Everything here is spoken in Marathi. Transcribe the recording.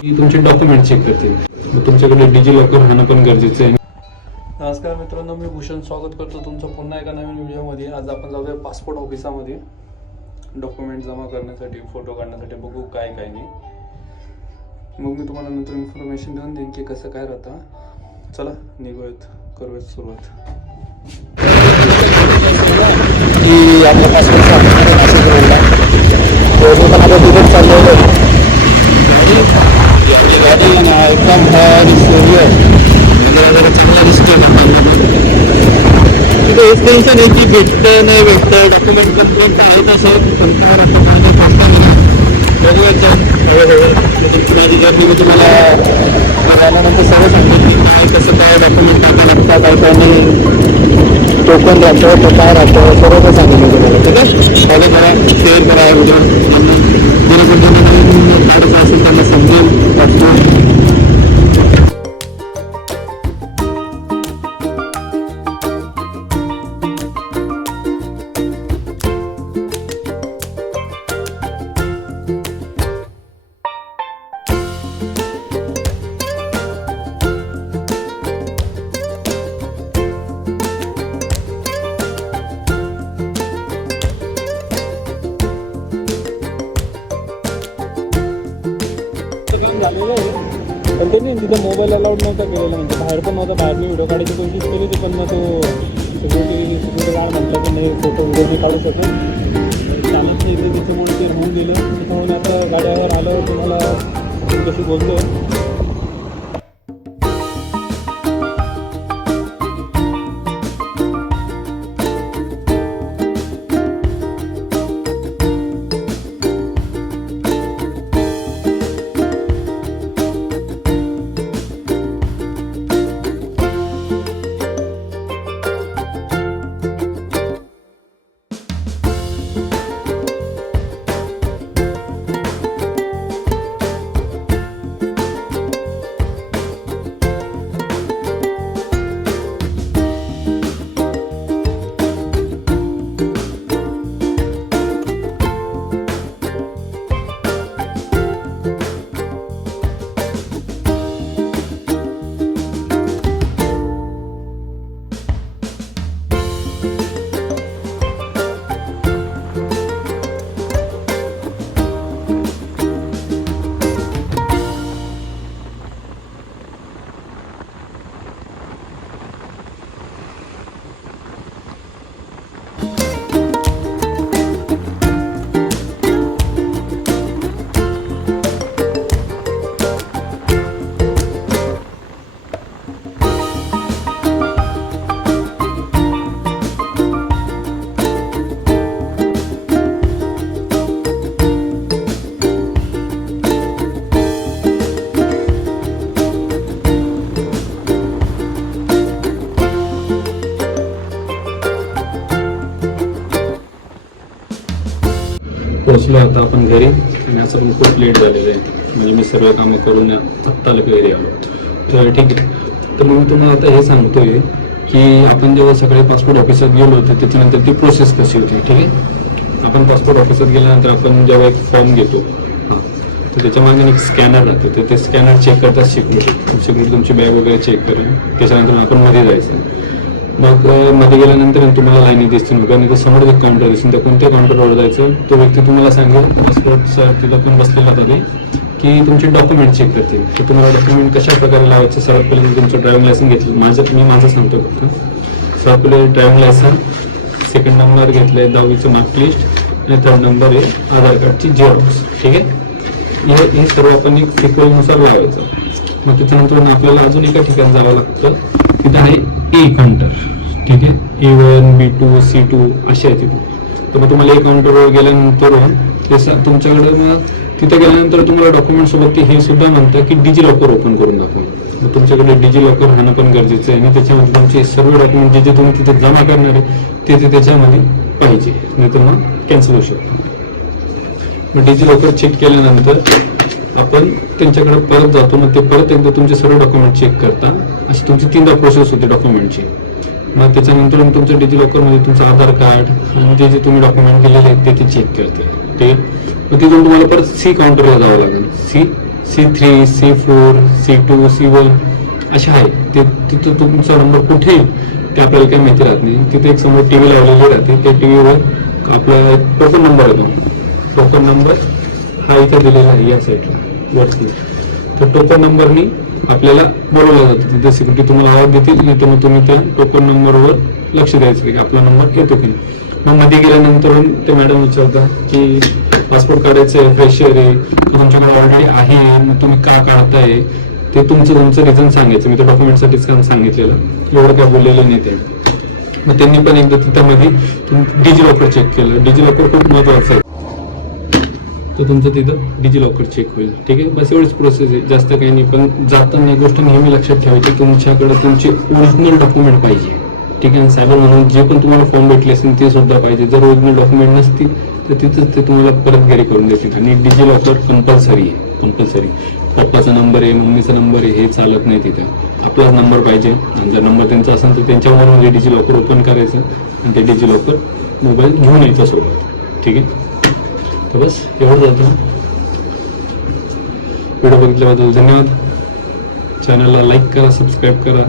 की तुमचे डॉक्युमेंट चेक करतील. मग तुमच्याकडे डिजी लॉकर राहणं पण गरजेचं आहे. नमस्कार मित्रांनो, मी भूषण स्वागत करतो तुमचं पुन्हा एका नवीन व्हिडिओमध्ये. आज आपण जाऊया पासपोर्ट ऑफिसामध्ये डॉक्युमेंट जमा करण्यासाठी, फोटो काढण्यासाठी. बघू काय काय नाही. मग मी तुम्हाला नंतर इन्फॉर्मेशन देऊन देईन की कसं काय राहतं. चला निघूयात, करूयात सुरुवात. की आपल्या पासपोर्टचा नाशिक रोडला तो पण आता तिथेच चाललेलो आहे. आपली गाडी ना एकदम भारी सूर्य वगैरे चांगला दिसतो. तिथे हेच टेन्शन आहे की भेटतं नाही भेटतं, डॉक्युमेंट कंप्लेंट आहेत असं पण काय आपण माझं थांबता माझी जर्नी मी तुम्हाला आल्यानंतर सगळं सांगितलं की काय कसं काय डॉक्युमेंट टाकावं लागतात, काय काय नाही, टोकन राहतं तो काय राहतं सर्व काही सांगितलं तुम्हाला. ठीक आहे, फॉलो करा, शेअर करा व्हिडिओ. जेणेकरून नवीन काढायचं असेल त्यांना समजेल वाटतो. झालेलं आहे पण त्यांनी तिथं मोबाईल अलाउड नव्हता केलेला. म्हणजे बाहेर पण नव्हता, बाहेर मी व्हिडिओ काढायची कोशिश केली होती पण मग तो सिक्युरिटी गार्ड म्हटलं की नाही फोटो व्हिडिओ नाही काढू शकत. चालत इथे त्याच्यामुळे ते होऊन गेलं. त्याच्यामुळे आता गाड्यावर आलं तुम्हाला कशी बोलतो. पोहोचलो आता आपण घरी आणि असं पण खूप लेट झालेलं आहे. म्हणजे मी सर्व कामं करून आत्ता घरी आलो. तर ठीक आहे, तर मग मी तुम्हाला आता हे सांगतोय की आपण जेव्हा सकाळी पासपोर्ट ऑफिसात गेलो होतो त्याच्यानंतर ती प्रोसेस कशी होती. ठीक आहे, आपण पासपोर्ट ऑफिसात गेल्यानंतर आपण जेव्हा एक फॉर्म घेतो तर त्याच्या मागे एक स्कॅनर राहते. तर ते स्कॅनर चेक करतात सिक्युरिटी तुमची बॅग वगैरे चेक करेल. त्याच्यानंतर आपण मध्ये जायचं. मग मध्ये गेल्यानंतर तुम्हाला लाईनी दिसतील किंवा नाही तर समोर एक काउंटर दिसेल. त्या कोणत्या काउंटरवर जायचं तो व्यक्ती तुम्हाला सांगेल, पासपोर्टचा तिथं पण बसलेला होता की तुमचे डॉक्युमेंट चेक करतील. तर तुम्हाला डॉक्युमेंट कशा प्रकारे लावायचं. सर्वात पहिले तुमचं ड्रायव्हिंग लायसन्स घेतलं. मी माझं सांगतो फक्त. सर्वात पहिले ड्रायव्हिंग लायसन्स, सेकंड नंबर घेतलं आहे 10वीचं मार्कलिस्ट आणि थर्ड नंबर आहे आधार कार्डची झेरॉक्स. ठीक आहे, हे सर्व आपण एक सिक्वेन्सनुसार लावायचं. मग त्याच्यानंतर आपल्याला अजून एका ठिकाणी जावं लागतं. तिथं आहे ए काउंटर. ठीक आहे, A1, B2, C2 असे आहे तिथे. तर मग तुम्हाला ए काउंटरवर गेल्यानंतर तुमच्याकडे मग तिथे गेल्यानंतर तुम्हाला डॉक्युमेंट सोबत हे सुद्धा म्हणतं की डिजी लॉकर ओपन करून दाखवा. मग तुमच्याकडे डिजी लॉकर राहणं पण गरजेचं आहे आणि त्याच्यामध्ये तुमचे सर्व डॉक्युमेंट जे तुम्ही तिथे जमा करणार आहे ते त्याच्यामध्ये पाहिजे, नाही तर मग कॅन्सल होऊ शकतो. मग डिजी लॉकर चेक केल्यानंतर आपण त्यांच्याकडे परत जातो. मग ते परत एकदा तुमचे सर्व डॉक्युमेंट चेक करता. अशी तुमची 3दा प्रोसेस होती डॉक्युमेंटची. मग त्याच्यानंतर तुमचं डिजी लॉकरमध्ये तुमचं आधार कार्ड आणि जे तुम्ही डॉक्युमेंट दिलेले आहेत ते चेक करते. ठीक आहे, मग तिथून तुम्हाला परत सी काउंटरला जावं लागेल. C3, C4, C2, C1 असे आहे. ते तिथं तुमचा नंबर कुठे येईल ते आपल्याला काही माहिती राहत नाही. तिथे एक समोर टीव्ही लावलेली राहते, त्या टीव्हीवर आपला एक टोकन नंबर येतो. टोकन नंबर हा इथे दिलेला आहे या साईडला वरती. तर टोकन नंबरनी आपल्याला बोलवलं जातं. तिथे सिक्युरिटी तुम्हाला आवाज देतील, नाही तर मग तुम्ही त्या टोकन नंबरवर लक्ष द्यायचं की आपला नंबर येतो की नाही. मग मध्ये गेल्यानंतर ते मॅडम विचारतात की पासपोर्ट काढायचं आहे, फ्रेशर आहे, तुमच्याकडे ऑलरेडी आहे, मग तुम्ही का काढताय, ते तुमचं रिझन सांगायचं. मी तर डॉक्युमेंटसाठीच काम सांगितलेलं, एवढं काय बोललेलं नाही ते. मग त्यांनी पण एकदा तिथं मध्ये डिजिलॉकर चेक केलं. डिजिलॉकर खूप महत्वाचं आहे, तर तुमचं तिथं डिजिलॉकर चेक होईल. ठीक आहे, बस एवढीच प्रोसेस आहे, जास्त काही नाही. पण जाताना एक गोष्ट नेहमी लक्षात ठेवायची, तुमच्याकडे तुमचे ओरिजिनल डॉक्युमेंट पाहिजे. ठीक आहे, सायबर म्हणून जे पण तुम्हाला फॉर्म भेटले असेल ते सुद्धा पाहिजे. जर ओरिजिनल डॉक्युमेंट नसतील तर तिथंच ते तुम्हाला परतगारी करून देतील. आणि डिजिलॉकर कंपल्सरी आहे, कंपल्सरी. पप्पाचा नंबर आहे, मम्मीचा नंबर आहे, हे चालत नाही तिथे. आपलाच नंबर पाहिजे. आणि जर नंबर त्यांचा असेल तर त्यांच्यावरून डिजिलॉकर ओपन करायचं आणि ते डिजिलॉकर मोबाईल घेऊन यायचं सोबत. ठीक आहे, तर बस एवढं जातं. व्हिडिओ बघितल्याबद्दल धन्यवाद. चॅनलला लाईक करा, सबस्क्राईब करा.